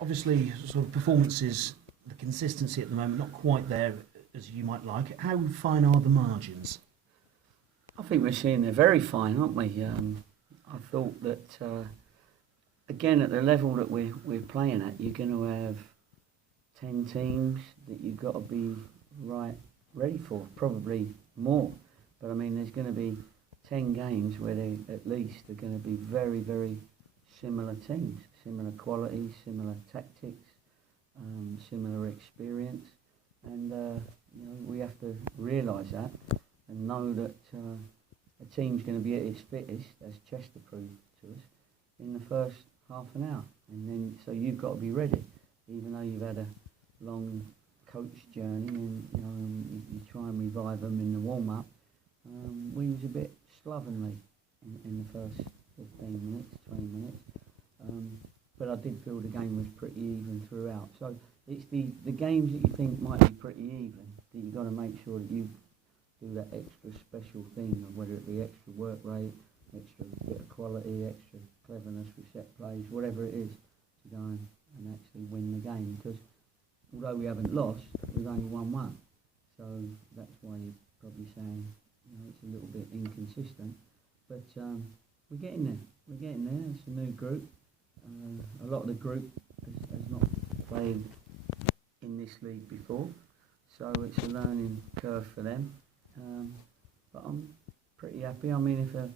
Obviously, sort of performances, the consistency at the moment, not quite there as you might like. How fine are the margins? I think we're seeing they're very fine, aren't we? I thought that, again, at the level that we're playing at, you're going to have 10 teams that you've got to be ready for, probably more. But I mean, there's going to be 10 games where they at least are going to be very, very similar teams, similar quality, similar tactics, similar experience, and we have to realise that and know that a team's going to be at its fittest, as Chester proved to us, in the first half an hour, and then so you've got to be ready, even though you've had a long coach journey, and you try and revive them in the warm up. We was a bit slovenly in the first 15 minutes, 20 minutes. But I did feel the game was pretty even throughout. So it's the games that you think might be pretty even that you've got to make sure that you do that extra special thing, of whether it be extra work rate, extra bit of quality, extra cleverness with set plays, whatever it is, to go and actually win the game. Because although we haven't lost, we've only won one. So that's why you're probably saying it's a little bit inconsistent. But we're getting there. We're getting there. It's a new group. A lot of the group has not played in this league before, so it's a learning curve for them. But I'm pretty happy. I mean, if a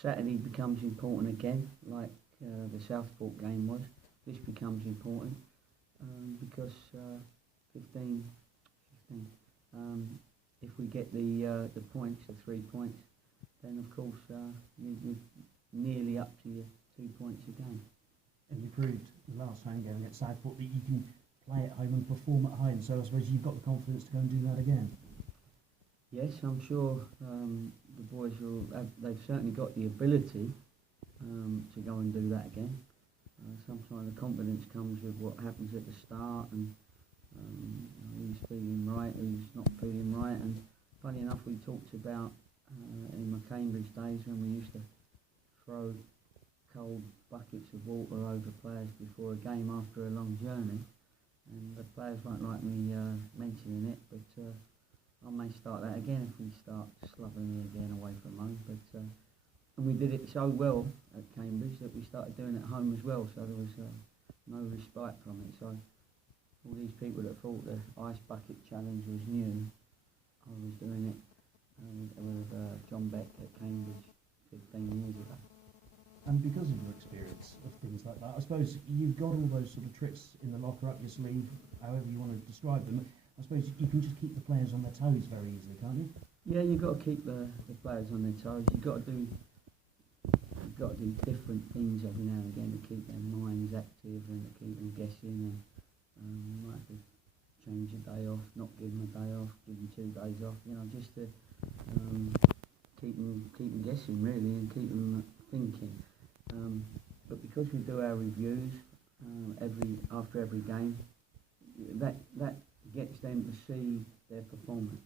Saturday becomes important again, like the Southport game was, this becomes important because 15. If we get the points, the 3 points, then of course you're nearly up to your 2 points a game. And you proved last home game against Southport that you can play at home and perform at home, so I suppose you've got the confidence to go and do that again. Yes, I'm sure the boys they've certainly got the ability to go and do that again. Sometimes the confidence comes with what happens at the start and who's feeling right, who's not feeling right. And funny enough, we talked about in my Cambridge days when we used to throw cold buckets of water over players before a game after a long journey, and the players won't like me mentioning it, but I may start that again if we start slovenly again away from home. But and we did it so well at Cambridge that we started doing it at home as well, so there was no respite from it. So all these people that thought the ice bucket challenge was new, I was doing it with John Beck at Cambridge 15 years ago. And because of your experience of things like that, I suppose you've got all those sort of tricks in the locker, up your sleeve, however you want to describe them. I suppose you can just keep the players on their toes very easily, can't you? Yeah, you've got to keep the players on their toes. You've got to do different things every now and again to keep their minds active and to keep them guessing. And you might have to change a day off, not give them a day off, give them 2 days off. Just to keep them guessing really and keep them thinking. But because we do our reviews after every game, that gets them to see their performance.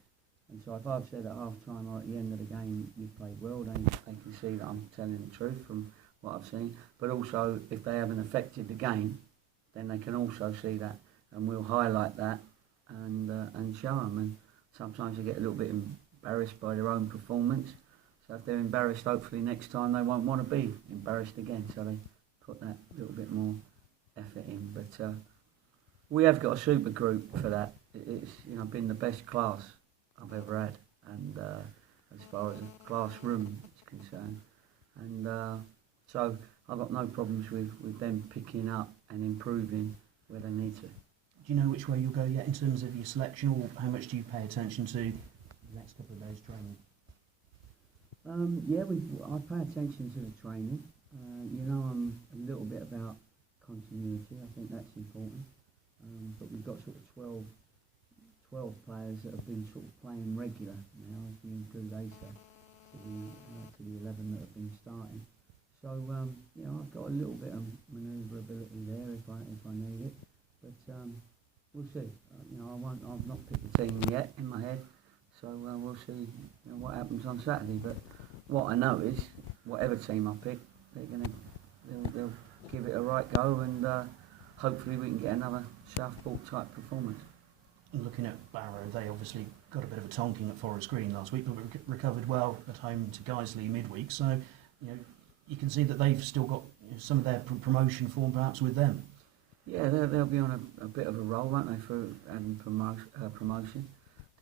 And so if I've said at half time or at the end of the game you played well, they can see that I'm telling the truth from what I've seen. But also if they haven't affected the game, then they can also see that, and we'll highlight that and show them. And sometimes they get a little bit embarrassed by their own performance. So if they're embarrassed, hopefully next time they won't want to be embarrassed again. So they put that little bit more effort in. But we have got a super group for that. It's been the best class I've ever had, and as far as a classroom is concerned. And so I've got no problems with them picking up and improving where they need to. Do you know which way you'll go yet in terms of your selection, or how much do you pay attention to the next couple of days' training? I pay attention to the training. I'm a little bit about continuity. I think that's important. But we've got sort of 12 players that have been sort of playing regular now, if you include Asa, to the 11 that have been starting. So I've got a little bit of manoeuvrability there if I need it. But we'll see. I've not picked a team yet in my head. So we'll see what happens on Saturday. But what I know is, whatever team I pick, they'll give it a right go, and hopefully we can get another Southport type performance. Looking at Barrow, they obviously got a bit of a tonking at Forest Green last week, but recovered well at home to Guiseley midweek. So, you can see that they've still got some of their promotion form perhaps with them. Yeah, they'll be on a bit of a roll, won't they, for having promotion.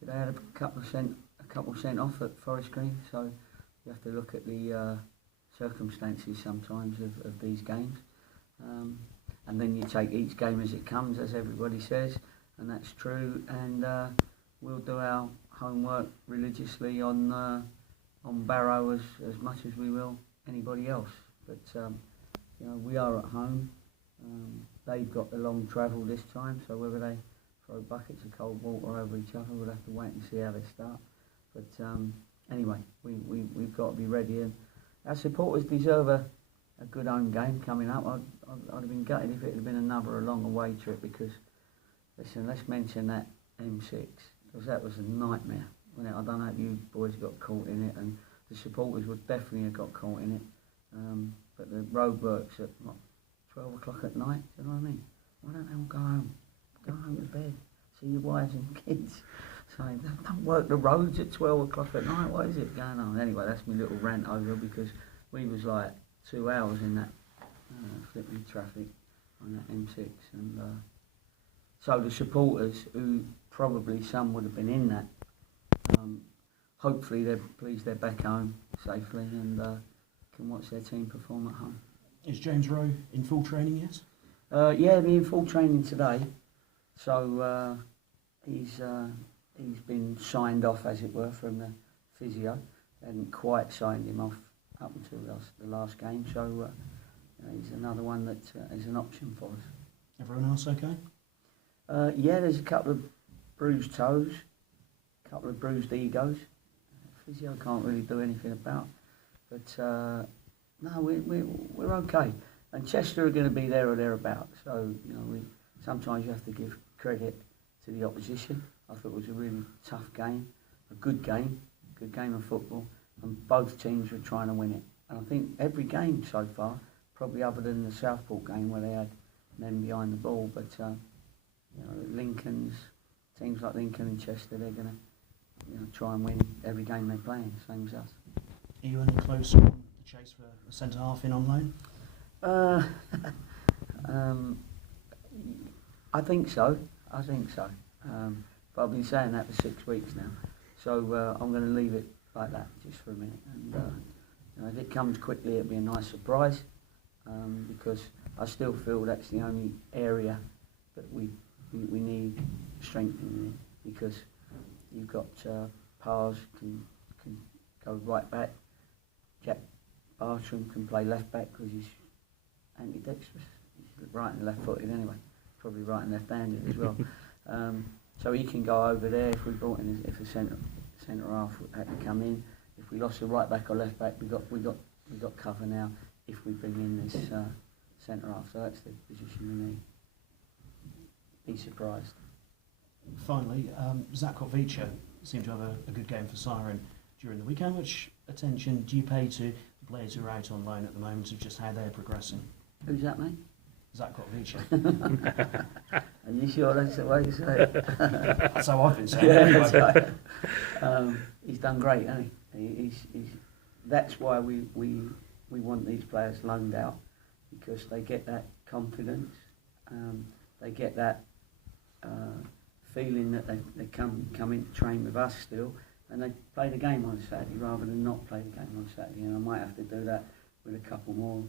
Did they have a couple cent off at Forest Green? So you have to look at the circumstances sometimes of these games, and then you take each game as it comes, as everybody says. And that's true, and we'll do our homework religiously on Barrow as much as we will anybody else. But we are at home. They've got the long travel this time, so whether they throw buckets of cold water over each other, we'll have to wait and see how they start. But anyway, we've got to be ready, and our supporters deserve a good home game coming up. I'd have been gutted if it had been another long away trip, because listen, let's mention that M6, because that was a nightmare. I don't know if you boys got caught in it, and the supporters would definitely have got caught in it. But the roadworks at 12 o'clock at night, do you know what I mean? Why don't they all go home? Go home to bed, see your wives and kids. Saying, don't work the roads at 12 o'clock at night, what is it going on? Anyway, that's my little rant over, because we was like 2 hours in that flipping traffic on that M6, and so the supporters, who probably some would have been in that, hopefully they're pleased they're back home safely and can watch their team perform at home. Is James Rowe in full training yet? Yeah, they're in full training today. So he's been signed off, as it were, from the physio. They hadn't quite signed him off up until the last game. So he's another one that is an option for us. Everyone else okay? Yeah, there's a couple of bruised toes, a couple of bruised egos. Physio can't really do anything about. But no, we're okay. And Chester are going to be there or thereabouts. So sometimes you have to give credit to the opposition. I thought it was a really tough game, a good game of football, and both teams were trying to win it. And I think every game so far, probably other than the Southport game where they had men behind the ball, but teams like Lincoln and Chester, they're going to try and win every game they play in, same as us. Are you any closer on the chase for a centre half in on loan? I think so. But I've been saying that for 6 weeks now, so I'm going to leave it like that just for a minute. And if it comes quickly, it'll be a nice surprise, because I still feel that's the only area that we need strengthening in, because you've got Pars can go right back. Jack Bartram can play left back because he's ambidextrous. He's right and left footed anyway, probably right and left handed as well. So he can go over there if we brought in, if a centre half had to come in. If we lost a right back or left back, we got cover now. If we bring in this centre half, so that's the position we need. Be surprised. Finally, Zatkovic seemed to have a good game for Siren during the week. How much attention do you pay to the players who are out on loan at the moment, of just how they're progressing? Who's that, mate? Zatkovic. Are you sure that's the way you say it? That's how I've been saying Yeah, it. that's right. He's done great, hasn't he? That's why we want these players loaned out, because they get that confidence, they get that feeling that they come in to train with us still, and they play the game on Saturday rather than not play the game on Saturday. And I might have to do that with a couple more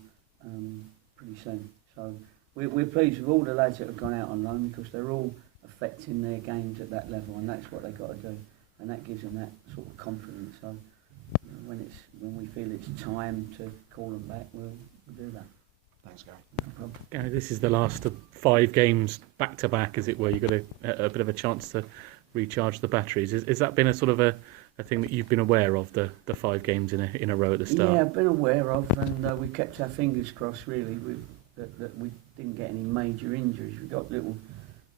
pretty soon. So we're pleased with all the lads that have gone out on loan, because they're all affecting their games at that level, and that's what they've got to do, and that gives them that sort of confidence. So when we feel it's time to call them back, we'll do that. Thanks, Gary. No problem. This is the last of 5 games back to back, as it were. You've got a bit of a chance to recharge the batteries. Has that been a sort of a thing that you've been aware of, the 5 games in a row at the start? Yeah, I've been aware of, and we kept our fingers crossed really that we didn't get any major injuries. We got little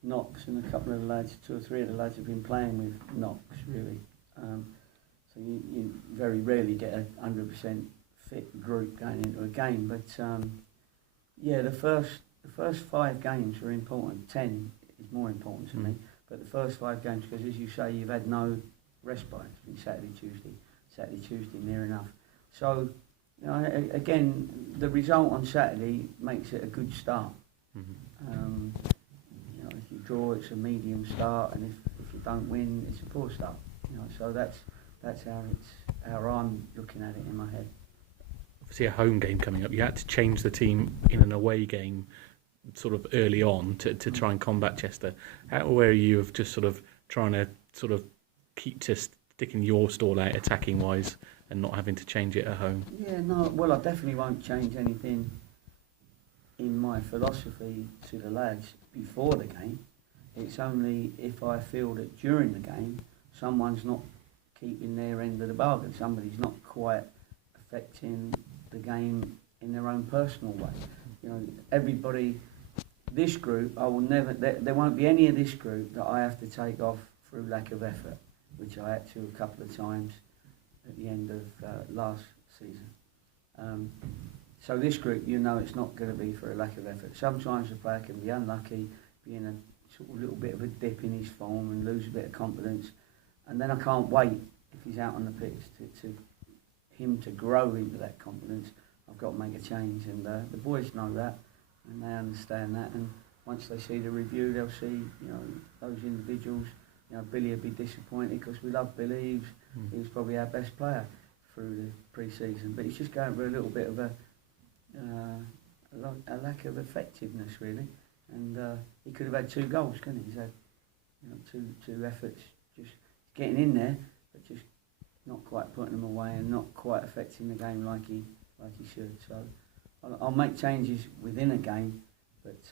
knocks, and a couple of the lads, 2 or 3 of the lads have been playing with knocks really. So you very rarely get a 100% fit group going into a game, but Yeah, the first 5 games were important. 10 is more important to me. But the first 5 games, because as you say, you've had no respite. It's been Saturday, Tuesday, near enough. So, you know, again, the result on Saturday makes it a good start. You know, if you draw, it's a medium start, and if you don't win, it's a poor start. You know, so that's how I'm looking at it in my head. Obviously, a home game coming up. You had to change the team in an away game, sort of early on, to try and combat Chester. How aware are you of just sort of trying to sort of keep to sticking your stall out attacking wise and not having to change it at home? Yeah, no. Well, I definitely won't change anything in my philosophy to the lads before the game. It's only if I feel that during the game someone's not keeping their end of the bargain, somebody's not quite affecting the game in their own personal way. You know, everybody, this group, I will never, there won't be any of this group that I have to take off through lack of effort, which I had to a couple of times at the end of last season. So this group, you know, it's not going to be for a lack of effort. Sometimes the player can be unlucky, be in a sort of little bit of a dip in his form and lose a bit of confidence, and then I can't wait if he's out on the pitch to him to grow into that confidence. I've got to make a change, and the boys know that, and they understand that. And once they see the review, they'll see, you know, those individuals. You know, Billy will be disappointed because we love Billy. He was probably our best player through the pre-season, but he's just going for a little bit of a lack of effectiveness, really. And he could have had 2 goals, couldn't he? He's had, you know, two efforts, just getting in there, but just not quite putting them away and not quite affecting the game like he should. So I'll make changes within a game, but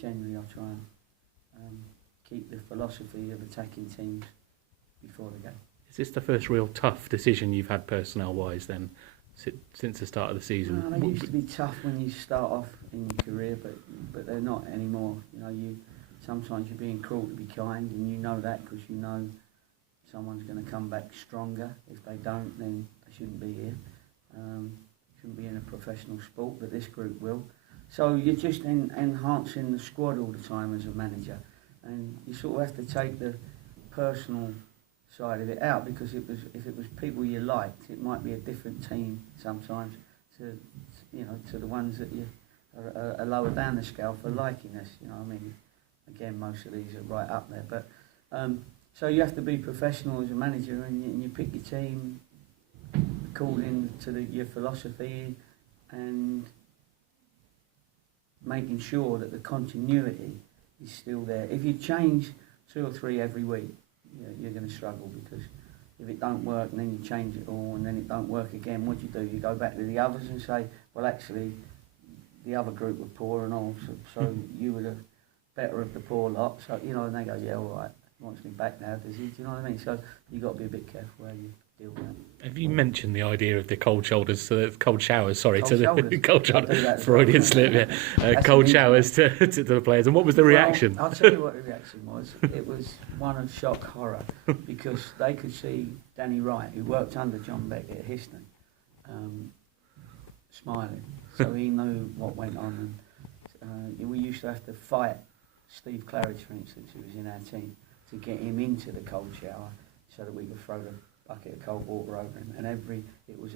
generally I'll try and keep the philosophy of attacking teams before the game. Is this the first real tough decision you've had personnel-wise then, since the start of the season? They used to be tough when you start off in your career, but they're not anymore. You know, sometimes you're being cruel to be kind, and you know that because you know someone's going to come back stronger. If they don't, then they shouldn't be here. Shouldn't be in a professional sport, but this group will. So you're just enhancing the squad all the time as a manager, and you sort of have to take the personal side of it out, because if it was people you liked, it might be a different team sometimes to the ones that you are lower down the scale for liking us. You know, I mean, again, most of these are right up there, but so you have to be professional as a manager, and you pick your team according to your philosophy, and making sure that the continuity is still there. If you change 2 or 3 every week, you're going to struggle, because if it don't work and then you change it all and then it don't work again, what do? You go back to the others and say, well, actually the other group were poor and all, so you were the better of the poor lot. So, you know, and they go, yeah, all right, he wants me back now, does he? Do you know what I mean? So you've got to be a bit careful how you deal with that. Have you mentioned the idea of the cold shoulders, cold showers? Sorry, Cold to the shoulders. cold showers. Freudian slip. Yeah, cold showers to the players. And what was the reaction? I'll tell you what the reaction was. It was one of shock horror, because they could see Danny Wright, who worked under John Beck at Histon, smiling. So he knew what went on. And we used to have to fight Steve Claridge, for instance, who was in our team, to get him into the cold shower so that we could throw the bucket of cold water over him. And it was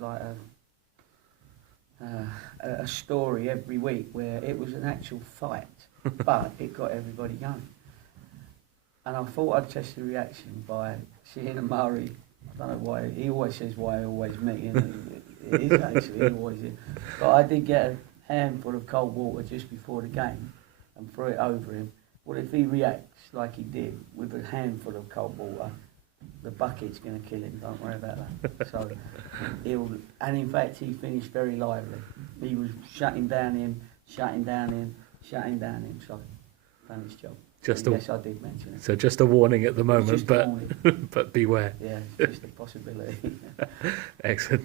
like a story every week where it was an actual fight, but it got everybody going. And I thought I'd test the reaction by seeing Murray. I don't know why, he always says why always me, and it is actually, he always is. But I did get a handful of cold water just before the game and threw it over him. Well, if he reacts like he did with a handful of cold water, the bucket's going to kill him, don't worry about that. So and in fact he finished very lively. He was shutting down him, so done his job. Yes, I did mention it. So just a warning at the moment, Just a warning. but beware. Yeah, just a possibility. Excellent.